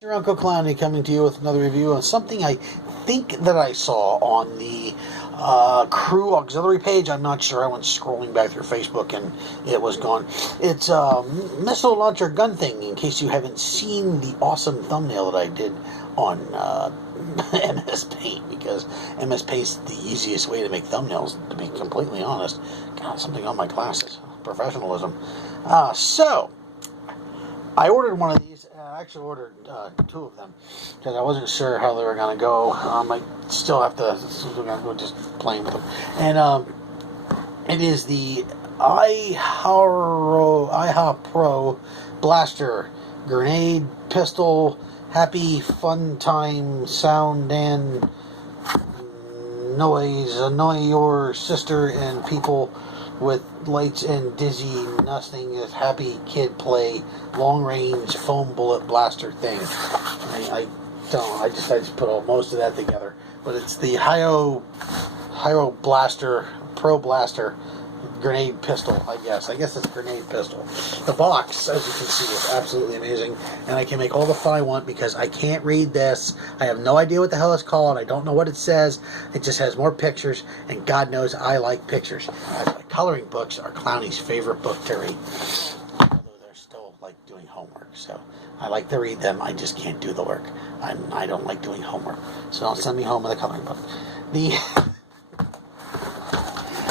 Your Uncle Clowny coming to you with another review on something I think that I saw on the crew auxiliary page. I'm not sure. I went scrolling back through Facebook and it was gone. It's a missile launcher gun thing, in case you haven't seen the awesome thumbnail that I did on MS Paint, because MS Paint's the easiest way to make thumbnails, to be completely honest. God, something on my glasses. Professionalism. So, I ordered one of these. I actually ordered two of them because I wasn't sure how they were going to go. I still have to. We're just playing with them. And it is the iHarPro blaster, grenade, pistol, happy, fun time, sound, and noise. Annoy your sister and people with lights and dizzy nothing is happy kid play long range foam bullet blaster thing. I just put most of that together, but it's the Hyo blaster, pro blaster grenade pistol. I guess it's grenade pistol. The box, as you can see, is absolutely amazing, and I can make all the fun I want because I can't read this. I have no idea what the hell it's called. I don't know what it says. It just has more pictures, and God knows I like pictures. Coloring books are Clowny's favorite book to read, although they're still like doing homework. So I like to read them. I just can't do the work. I don't like doing homework, so don't send me home with a coloring book.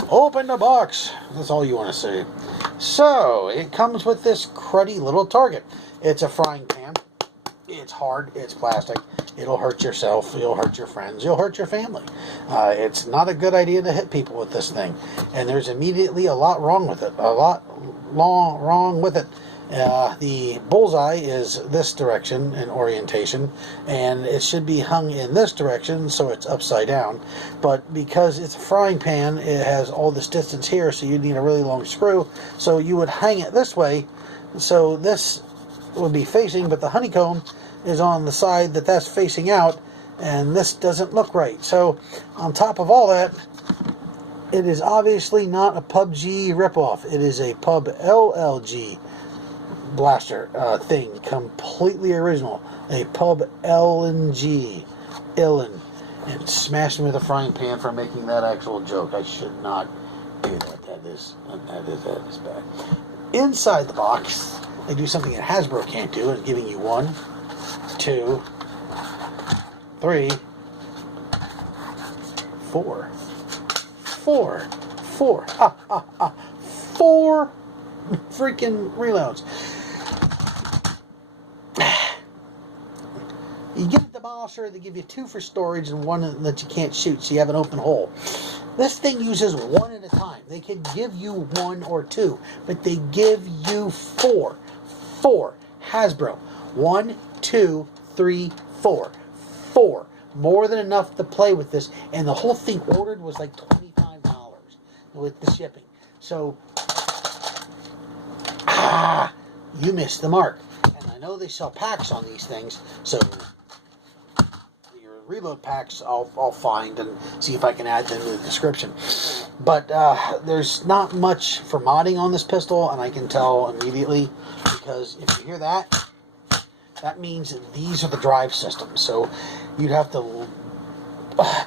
Open the box. That's all you want to see. So, it comes with this cruddy little target. It's a frying pan. It's hard. It's plastic. It'll hurt yourself. You'll hurt your friends. You'll hurt your family. It's not a good idea to hit people with this thing. And there's immediately a lot wrong with it. Wrong with it. The bullseye is this direction in orientation, and it should be hung in this direction, so it's upside down. But because it's a frying pan, it has all this distance here, so you need a really long screw. So you would hang it this way, so this would be facing, but the honeycomb is on the side that's facing out, and this doesn't look right. So on top of all that, it is obviously not a PUBG ripoff. It is a Pub LLG blaster thing, completely original. A Pub LNG, and smashed me with a frying pan for making that actual joke. I should not do that. That is bad. Inside the box, they do something that Hasbro can't do, and giving you 1, 2, 3, 4, 4 freaking reloads. You get a demolisher, they give you 2 for storage and 1 that you can't shoot, so you have an open hole. This thing uses 1 at a time. They could give you 1 or 2, but they give you 4. 4. Hasbro. 1, 2, 3, 4. 4. More than enough to play with this, and the whole thing ordered was like $25 with the shipping. So, you missed the mark. And I know they sell packs on these things, so your reload packs I'll find and see if I can add them to the description. But there's not much for modding on this pistol, and I can tell immediately, because if you hear that, that means these are the drive systems. So you'd have to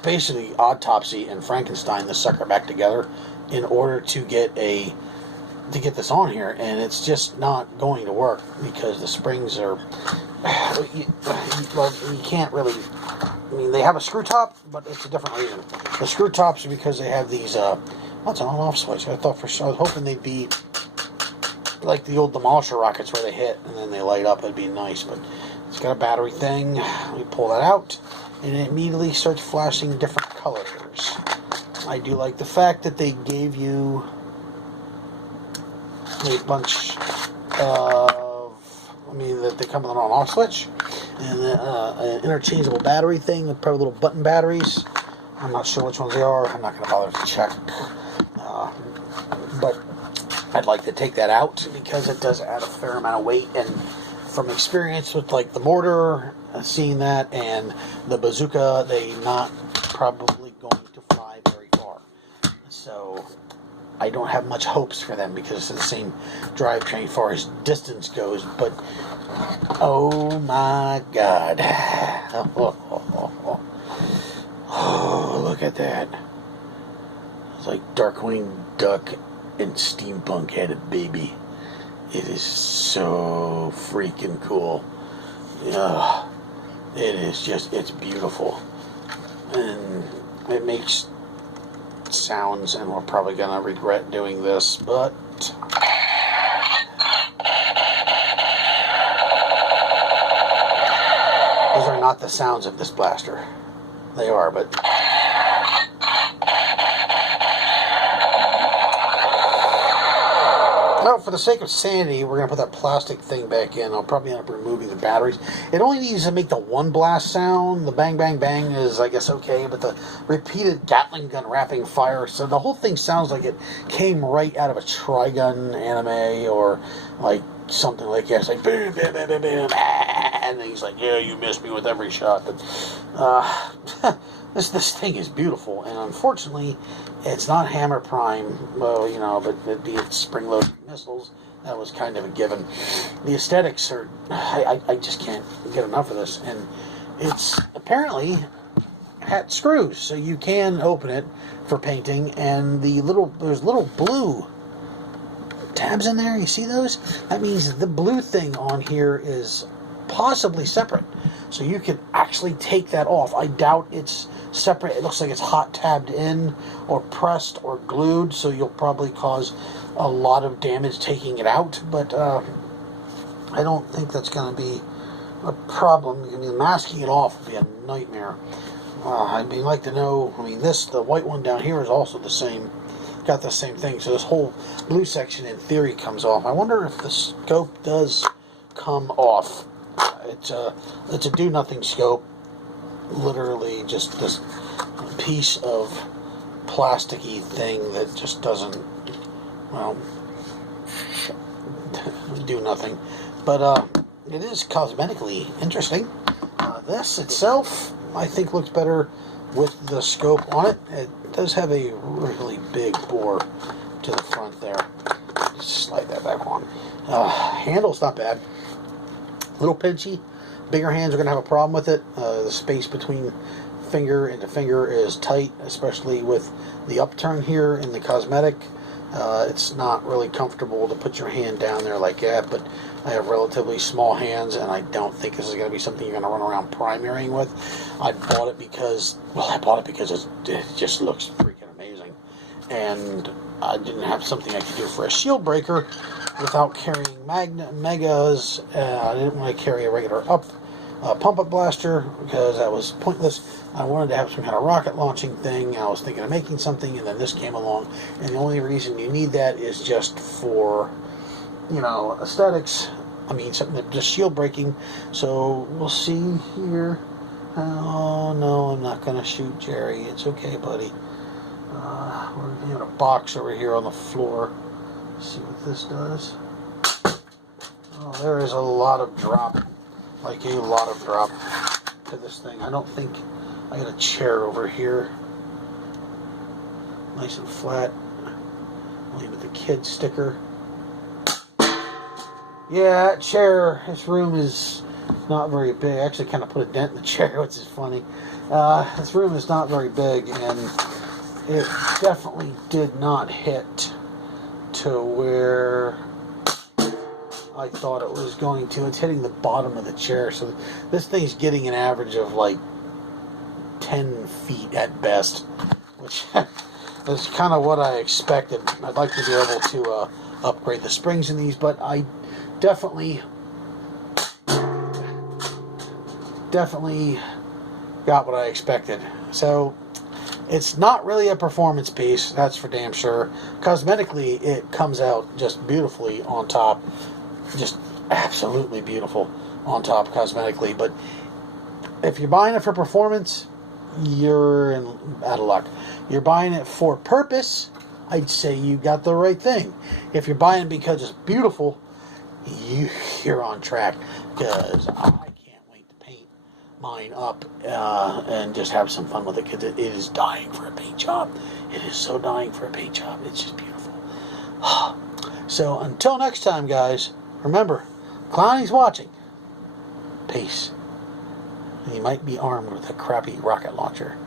basically autopsy and Frankenstein this sucker back together in order to get this on here, and it's just not going to work because the springs are you can't really. I mean, they have a screw top, but it's a different reason. The screw tops are because they have these what's an on-off switch. I was hoping they'd be like the old demolisher rockets where they hit and then they light up. It'd be nice, but it's got a battery thing. We pull that out, and it immediately starts flashing different colors. I do like the fact that they gave you a bunch of, that they come with an on-off switch and an interchangeable battery thing with probably little button batteries. I'm not sure which ones they are. I'm not going to bother to check. But I'd like to take that out because it does add a fair amount of weight, and from experience with like the mortar, seeing that, and the bazooka, they're not probably going to fly very far. So I don't have much hopes for them because it's the same drivetrain as far as distance goes. But oh my God! Oh, look at that! It's like Darkwing Duck and Steampunk had a baby. It is so freaking cool. It is just, it's beautiful. And it makes sounds, and we're probably going to regret doing this, but those are not the sounds of this blaster. They are, but well, for the sake of sanity, we're going to put that plastic thing back in. I'll probably end up removing the batteries. It only needs to make the one blast sound. The bang, bang, bang is, I guess, okay, but the repeated Gatling gun rapping fire, so the whole thing sounds like it came right out of a Trigun anime or like something like that. It's like boom, boom, boom, boom, boom, and then he's like, yeah, you missed me with every shot. But this thing is beautiful, and unfortunately, it's not Hammer Prime. Well, you know, but it'd be spring-loaded missiles. That was kind of a given. The aesthetics are, I just can't get enough of this, and it's apparently had screws, so you can open it for painting, and there's little blue tabs in there. You see those? That means the blue thing on here is possibly separate, so you can actually take that off. I doubt it's separate. It looks like it's hot tabbed in or pressed or glued, so you'll probably cause a lot of damage taking it out, but I don't think that's going to be a problem. I mean, masking it off would be a nightmare. I'd like to know, I mean, the white one down here is also the same, got the same thing, so this whole blue section in theory comes off. I wonder if the scope does come off. It's a do-nothing scope, literally just this piece of plasticky thing that just doesn't, well, do nothing. But it is cosmetically interesting. This itself, I think, looks better with the scope on it. It does have a really big bore to the front there. Just slide that back on. Handle's not bad. Little pinchy. Bigger hands are going to have a problem with it. The space between finger and the finger is tight, especially with the upturn here in the cosmetic. It's not really comfortable to put your hand down there like that, but I have relatively small hands, and I don't think this is going to be something you're going to run around primarying with. I bought it because it just looks freaking amazing, and I didn't have something I could do for a shield breaker without carrying megas. I didn't want to carry a regular pump-up blaster because that was pointless. I wanted to have some kind of rocket launching thing. I was thinking of making something, and then this came along, and the only reason you need that is just for, you know, aesthetics. I mean, something that just shield breaking. So we'll see here. Oh no, I'm not gonna shoot Jerry. It's okay, buddy. We're in a box over here on the floor. Let's see what this does. Oh, there is a lot of drop. Like a lot of drop to this thing. I don't think I got a chair over here. Nice and flat. Only with the kid sticker. Yeah, that chair, this room is not very big. I actually kind of put a dent in the chair, which is funny. This room is not very big, and it definitely did not hit to where I thought it was going to. It's hitting the bottom of the chair, so this thing's getting an average of like 10 feet at best, which is kind of what I expected. I'd like to be able to upgrade the springs in these, but I definitely got what I expected. So it's not really a performance piece, that's for damn sure. Cosmetically, it comes out just beautifully on top. Just absolutely beautiful on top cosmetically. But if you're buying it for performance, you're out of luck. You're buying it for purpose, I'd say you got the right thing. If you're buying it because it's beautiful, you're on track. Because I can't wait to paint mine up and just have some fun with it, because it is dying for a paint job. It is so dying for a paint job. It's just beautiful. So until next time, guys, remember, Clowny's watching. Peace. He might be armed with a crappy rocket launcher.